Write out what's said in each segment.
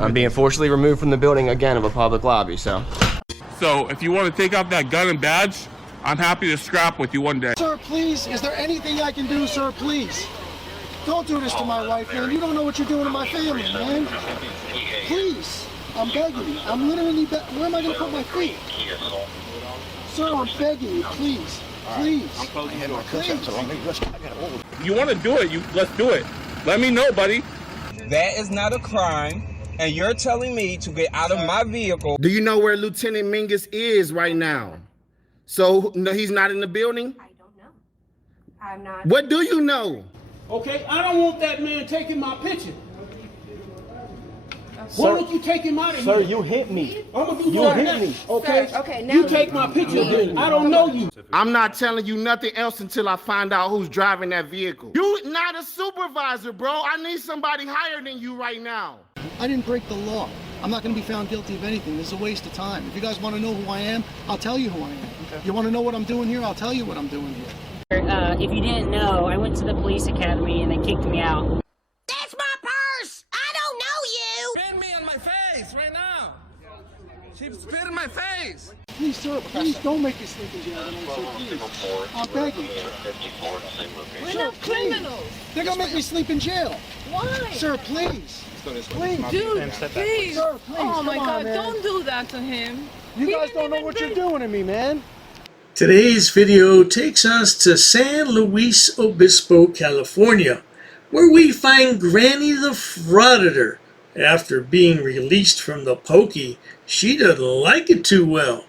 I'm being forcibly removed from the building again of a public lobby, so. So if you want to take off that gun and badge, I'm happy to scrap with you one day. Sir, please, is there anything I can do, sir, please? Don't do this to my wife, man. You don't know what you're doing to my family, man. Please, I'm begging you. I'm literally where am I going to put my feet? Sir, I'm begging you, please. Please. Please. You want to do it, let's do it. Let me know, buddy. That is not a crime, and you're telling me to get out of my vehicle. Do you know where Lieutenant Mingus is right now? So, no, he's not in the building? I don't know. I'm not. What do you know? Okay, I don't want that man taking my picture. Why don't you take him out of here? Sir, you hit me. I'm gonna do You that hit now. me. Okay? Sir, okay, now you take my picture. I don't know you. I'm not telling you nothing else until I find out who's driving that vehicle. You not a supervisor, bro. I need somebody higher than you right now. I didn't break the law. I'm not going to be found guilty of anything. This is a waste of time. If you guys want to know who I am, I'll tell you who I am. Okay. You want to know what I'm doing here? I'll tell you what I'm doing here. If you didn't know, I went to the police academy and they kicked me out. That's my purse! I don't know you! Spit me in my face right now. She spit in my face. Please, sir, please don't make me sleep in jail tonight, sir, please. I'm begging you. We're Sir, not criminals! They're going to make me sleep in jail. Why? Sir, please. Please. Dude, please. Sir, please. Oh my come on, God, man. don't do that to him. You guys don't know what you're doing to me, man. Today's video takes us to San Luis Obispo, California, where we find Granny the Frauditor. After being released from the Pokey, she doesn't like it too well.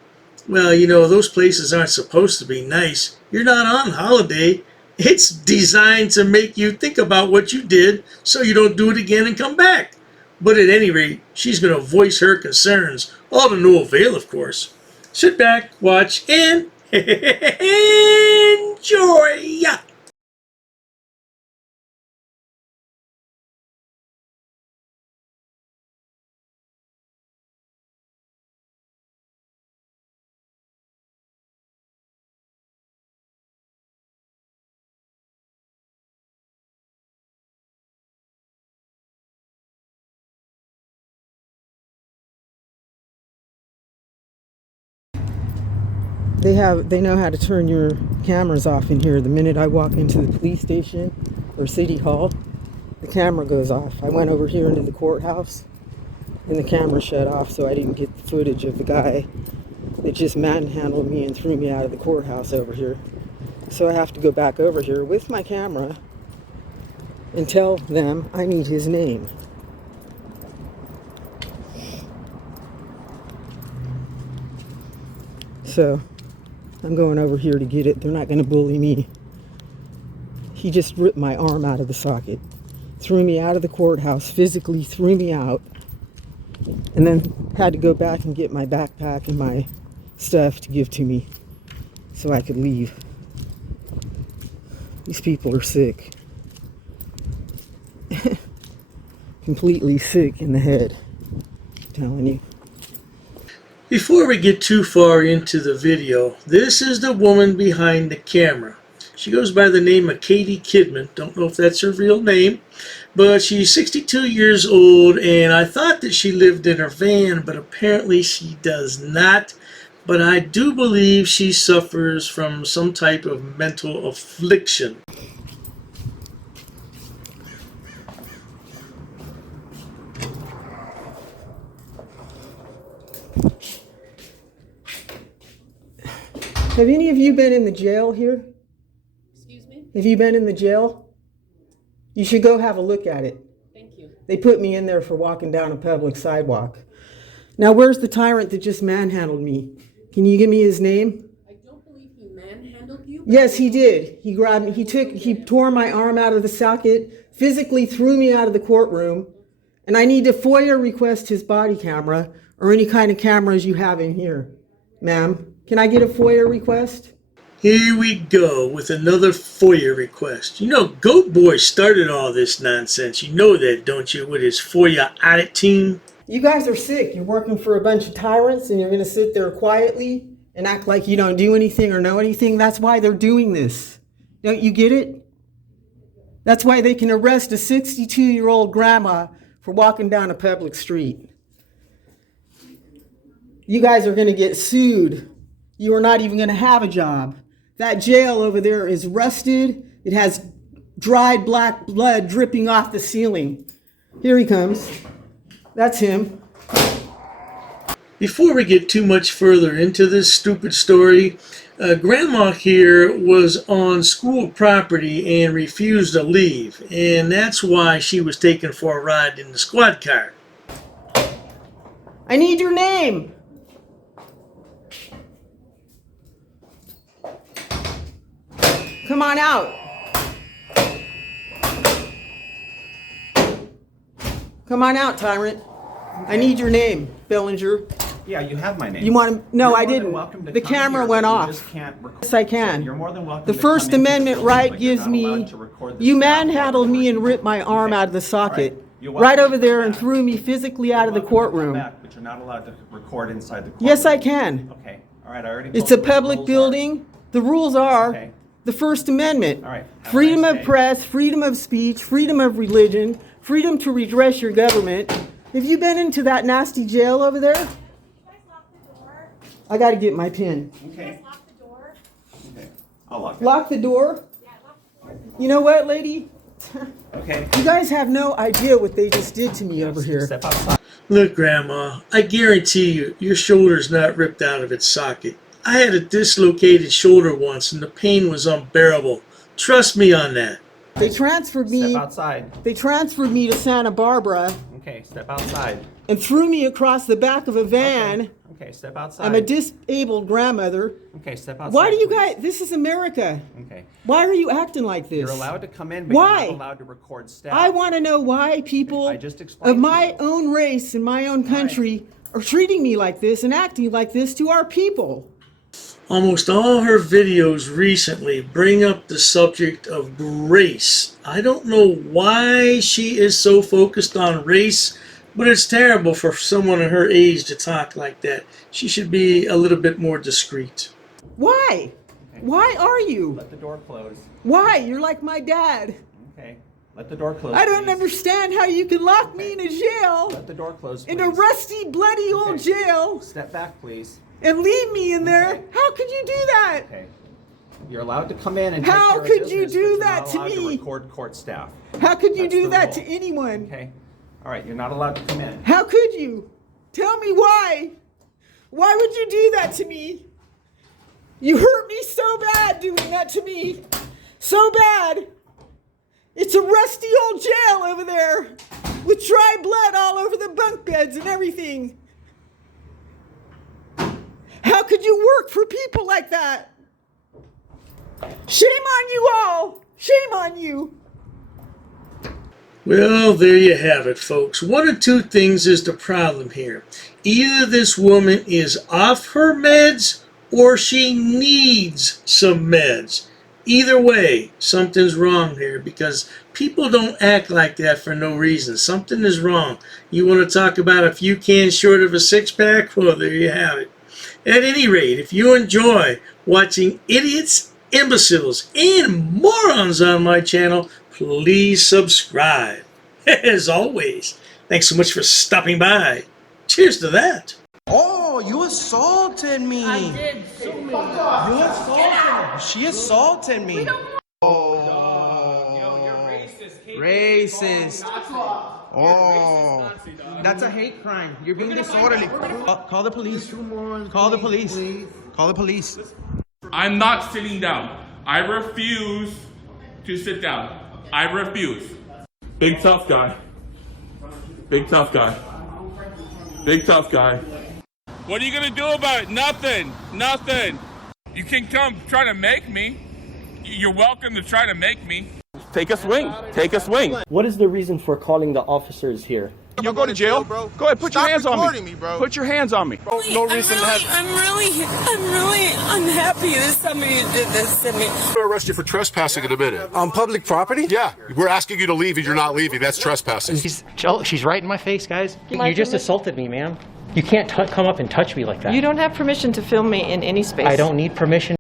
Well, you know, those places aren't supposed to be nice. You're not on holiday. It's designed to make you think about what you did so you don't do it again and come back. But at any rate, she's going to voice her concerns, all to no avail, of course. Sit back, watch, and enjoy! They know how to turn your cameras off in here. The minute I walk into the police station or city hall, the camera goes off. I went over here into the courthouse and the camera shut off, so I didn't get the footage of the guy that just manhandled me and threw me out of the courthouse over here. So I have to go back over here with my camera and tell them I need his name. So I'm going over here to get it. They're not going to bully me. He just ripped my arm out of the socket, threw me out of the courthouse, physically threw me out, and then had to go back and get my backpack and my stuff to give to me so I could leave. These people are sick. Completely sick in the head, I'm telling you. Before we get too far into the video, this is the woman behind the camera. She goes by the name of Katie Kidman. Don't know if that's her real name, but she's 62 years old, and I thought that she lived in her van, but apparently she does not. But I do believe she suffers from some type of mental affliction. Have any of you been in the jail here? Excuse me? Have you been in the jail? You should go have a look at it. Thank you. They put me in there for walking down a public sidewalk. Now, where's the tyrant that just manhandled me? Can you give me his name? I don't believe he manhandled you. Yes, he did. He grabbed me. He tore my arm out of the socket, physically threw me out of the courtroom, and I need to FOIA request his body camera or any kind of cameras you have in here. Ma'am, can I get a FOIA request? Here we go with another FOIA request. You know, Goat Boy started all this nonsense. You know that, don't you, with his FOIA audit team? You guys are sick. You're working for a bunch of tyrants and you're going to sit there quietly and act like you don't do anything or know anything. That's why they're doing this. Don't you get it? That's why they can arrest a 62-year-old grandma for walking down a public street. You guys are going to get sued. You are not even going to have a job. That jail over there is rusted. It has dried black blood dripping off the ceiling. Here he comes. That's him. Before we get too much further into this stupid story, Grandma here was on school property and refused to leave, and that's why she was taken for a ride in the squad car. I need your name. Come on out. Come on out, tyrant. I need your name, Bellinger. Yeah, you have my name. You want to? No, You're I more than didn't. welcome to The come camera here, went but you off. just can't record. Yes, I can. You're more than welcome The to First come into Amendment the right but you're gives not me. allowed to record the You staff manhandled while me they're and ripped my arm out of the socket. You're Right welcome over to there come and back. threw me physically out of the You're welcome to come courtroom. back, but you're not allowed to record inside the courtroom. Yes, I can. Okay. All right. I already. It's told a you what the public rules are. building. The rules are Okay. the First Amendment. All right. Have a Freedom nice of day. press, freedom of speech, freedom of religion, freedom to redress your government. Have you been into that nasty jail over there? I got to get my pin. Okay. Okay. I'll lock it. Lock the door? You know what, lady? Okay. You guys have no idea what they just did to me over here. Step outside. Look, Grandma, I guarantee you, your shoulder's not ripped out of its socket. I had a dislocated shoulder once and the pain was unbearable. Trust me on that. They transferred me. Step outside. They transferred me to Santa Barbara Okay. Step outside. and threw me across the back of a van. Okay. Step outside. I'm a disabled grandmother. Okay. Step outside. Why do you please. guys? This is America. Okay. Why are you acting like this? You're allowed to come in, but Why? you're not allowed to record staff. I want to know why people I just explained of to my you. own race and my own country are treating me like this and acting like this to our people. Almost all her videos recently bring up the subject of race. I don't know why she is so focused on race, but it's terrible for someone of her age to talk like that. She should be a little bit more discreet. Why? Why are you? Let the door close. Why? You're like my dad. Okay. Let the door close. I don't please. understand how you can lock me in a jail, Let the door close. in a please. rusty, bloody old jail, Step back, please. and leave me in there. Okay. How could you do that? Okay. You're allowed to come in and How take care of could you business, do but you're that not to allowed me? record court staff. How could you That's do the that rule. to anyone? Okay. All right. You're not allowed to come in. How could you? Tell me why. Why would you do that to me? You hurt me so bad doing that to me. So bad. It's a rusty old jail over there with dry blood all over the bunk beds and everything. How could you work for people like that? Shame on you all. Shame on you. Well, there you have it, folks. One of two things is the problem here. Either this woman is off her meds or she needs some meds. Either way, something's wrong here because people don't act like that for no reason. Something is wrong. You want to talk about a few cans short of a six-pack? Well, there you have it. At any rate, if you enjoy watching idiots, imbeciles, and morons on my channel, please subscribe. As always, thanks so much for stopping by. Cheers to that. Oh, you assaulted me. I did. You assaulted me. She assaulted me. Racist. Oh, that's a hate crime. You're being disorderly. Call the police. Call the police. Call the police. I'm not sitting down. I refuse to sit down. I refuse. Big tough guy. Big tough guy. Big tough guy. What are you gonna do about it? Nothing. Nothing. You can come try to make me. You're welcome to try to make me. Take a swing. Take a swing. What is the reason for calling the officers here? You'll go to jail, bro. Go ahead, put your hands on me. Bro. Put your hands on me. No reason to have. I'm really unhappy that somebody did this to me. I'm gonna arrest you for trespassing in a minute. On public property? Yeah, we're asking you to leave and you're not leaving. That's trespassing. She's right in my face, guys. You just assaulted me, ma'am. You can't come up and touch me like that. You don't have permission to film me in any space. I don't need permission.